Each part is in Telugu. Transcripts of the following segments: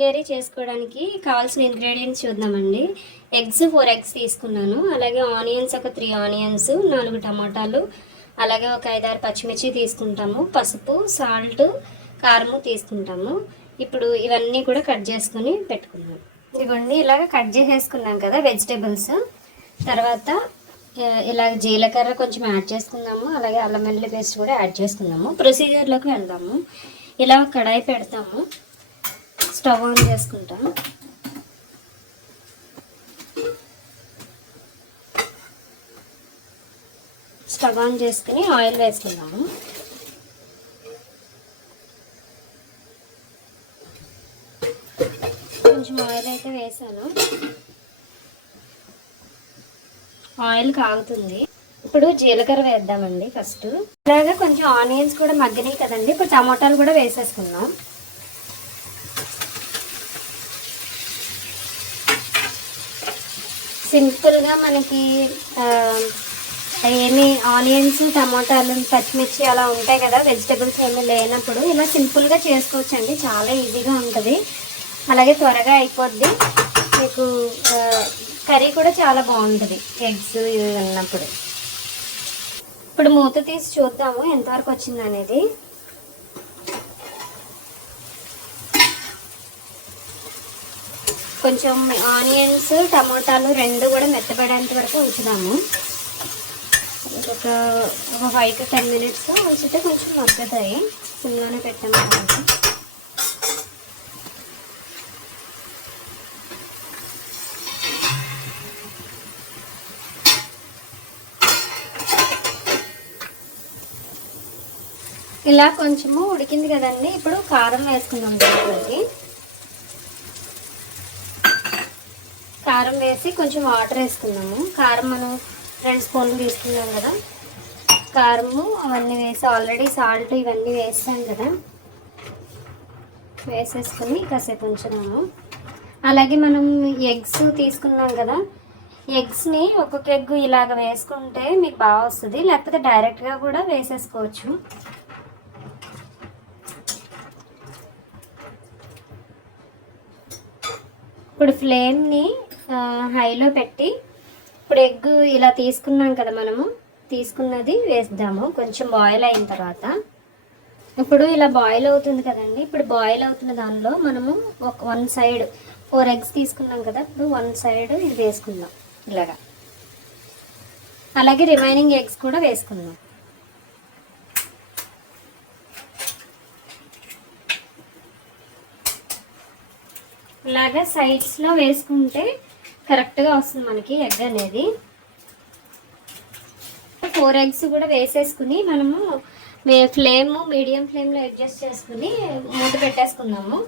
కర్రీ చేసుకోవడానికి కావాల్సిన ఇంగ్రీడియంట్స్ చూద్దామండి. ఎగ్స్ 4 ఎగ్స్ తీసుకున్నాను. అలాగే ఆనియన్స్ ఒక 3 ఆనియన్స్, 4 టమాటాలు, అలాగే ఒక 5-6 పచ్చిమిర్చి తీసుకుంటాము. పసుపు, సాల్ట్, కారము తీసుకుంటాము. ఇప్పుడు ఇవన్నీ కూడా కట్ చేసుకుని పెట్టుకున్నాం. ఇదిగోండి ఇలాగ కట్ చేసేసుకున్నాం కదా వెజిటేబుల్స్. తర్వాత ఇలాగ జీలకర్ర కొంచెం యాడ్ చేసుకుందాము. అలాగే అల్లం వెల్లుల్లి పేస్ట్ కూడా యాడ్ చేసుకుందాము. ప్రొసీజర్లోకి వెళ్దాము. ఇలా కడాయి పెడతాము. స్టవ్ ఆన్ చేసుకుంటాం. స్టవ్ ఆన్ చేసుకుని ఆయిల్ వేసుకుందాము. కొంచెం ఆయిల్ అయితే వేసాను. ఆయిల్ కాగుతుంది. ఇప్పుడు జీలకర్ర వేద్దామండి. ఫస్ట్ ఇలాగా కొంచెం ఆనియన్స్ కూడా మగ్గినాయి కదండి. ఇప్పుడు టమాటాలు కూడా వేసేసుకుందాం. సింపుల్గా మనకి ఏమి ఆనియన్స్, టమాటాలు, పచ్చిమిర్చి అలా ఉంటాయి కదా, వెజిటేబుల్స్ ఏమీ లేనప్పుడు ఇలా సింపుల్గా చేసుకోవచ్చండి. చాలా ఈజీగా ఉంటుంది. అలాగే త్వరగా అయిపోద్ది. మీకు కర్రీ కూడా చాలా బాగుంటుంది ఎగ్స్ ఇవి ఉన్నప్పుడు. ఇప్పుడు మూత తీసి చూద్దాము ఎంతవరకు వచ్చింది అనేది. కొంచెం ఆనియన్స్, టమాటాలు రెండు కూడా మెత్తపడేంత వరకు ఉంచుదాము. ఒక 5 to 10 minutes ఉంచితే కొంచెం మగ్గుతాయి. సిమ్లోనే పెట్టాము. ఇలా కొంచెము ఉడికింది కదండి. ఇప్పుడు కారం వేసుకుందాం. దీంట్లోకి కారం వేసి కొంచెం వాటర్ వేసుకుందాము. కారం మనం 2 స్పూన్లు తీసుకున్నాం కదా. కారము అవన్నీ వేసి ఆల్రెడీ సాల్ట్ ఇవన్నీ వేసాం కదా, వేసేసుకుని కాసేపు ఉంచుదాము. అలాగే మనం ఎగ్స్ తీసుకున్నాం కదా, ఎగ్స్ని ఒక్కొక్క ఎగ్ ఇలాగ వేసుకుంటే మీకు బాగా వస్తుంది. లేకపోతే డైరెక్ట్గా కూడా వేసేసుకోవచ్చు. ఇప్పుడు ఫ్లేమ్ని హైలో పెట్టి ఇప్పుడు ఎగ్ ఇలా తీసుకున్నాం కదా, మనము తీసుకున్నది వేద్దాము. కొంచెం బాయిల్ అయిన తర్వాత ఇప్పుడు ఇలా బాయిల్ అవుతుంది కదండి. ఇప్పుడు బాయిల్ అవుతున్న దానిలో మనము ఒక 1 సైడ్ 4 ఎగ్స్ తీసుకున్నాం కదా, ఇప్పుడు 1 సైడ్ ఇది వేసుకుందాం ఇలాగా. అలాగే రిమైనింగ్ ఎగ్స్ కూడా వేసుకుందాం. ఇలాగా సైడ్స్లో వేసుకుంటే కరెక్ట్గా వస్తుంది మనకి ఎగ్ అనేది. 4 ఎగ్స్ కూడా వేసేసుకుని మనము ఫ్లేమ్ మీడియం ఫ్లేమ్లో అడ్జస్ట్ చేసుకుని మూత పెట్టేసుకుందాము.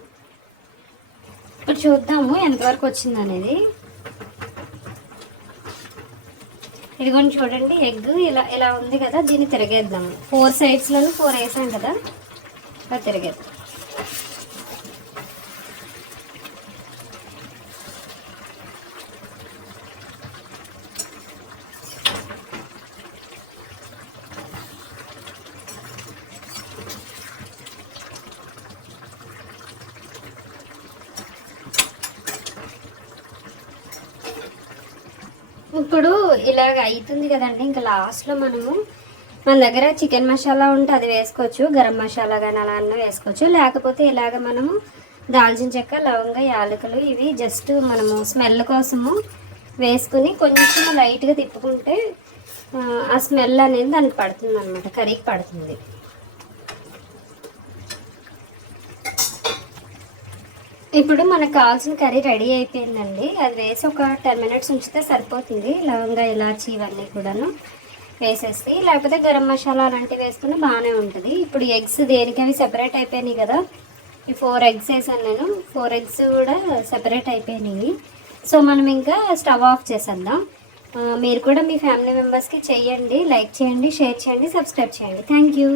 ఇప్పుడు చూద్దాము ఎంతవరకు వచ్చింది అనేది. ఇదిగోండి చూడండి, ఎగ్ ఇలా ఉంది కదా. దీన్ని తిరిగేద్దాము. 4 సైడ్స్లోనూ 4 వేసాం కదా, ఇలా తిరిగేద్దాం. ఇప్పుడు ఇలాగ అవుతుంది కదండి. ఇంకా లాస్ట్లో మన దగ్గర చికెన్ మసాలా ఉంటే అది వేసుకోవచ్చు. గరం మసాలా కానీ అలా అన్న వేసుకోవచ్చు. లేకపోతే ఇలాగ మనము దాల్చిన చెక్క, లవంగ, యాలకులు ఇవి జస్ట్ మనము స్మెల్ కోసము వేసుకుని కొంచెం లైట్గా తిప్పుకుంటే ఆ స్మెల్ అనేది దానికి పడుతుంది అన్నమాట, కర్రీకి పడుతుంది. ఇప్పుడు మనకు కావాల్సిన కర్రీ రెడీ అయిపోయిందండి. అది వేసి ఒక 10 minutes ఉంచితే సరిపోతుంది. లవంగా, ఇలాచి ఇవన్నీ కూడాను వేసేసి, లేకపోతే గరం మసాలా అలాంటివి వేసుకుని బాగానే ఉంటుంది. ఇప్పుడు ఎగ్స్ దేనికి అవి సెపరేట్ అయిపోయినాయి కదా. ఈ 4 ఎగ్స్ వేసాను నేను. 4 ఎగ్స్ కూడా సెపరేట్ అయిపోయినాయి. సో మనం ఇంకా స్టవ్ ఆఫ్ చేసేద్దాం. మీరు కూడా మీ ఫ్యామిలీ మెంబర్స్కి చెయ్యండి. లైక్ చేయండి, షేర్ చేయండి, సబ్స్క్రైబ్ చేయండి. Thank you.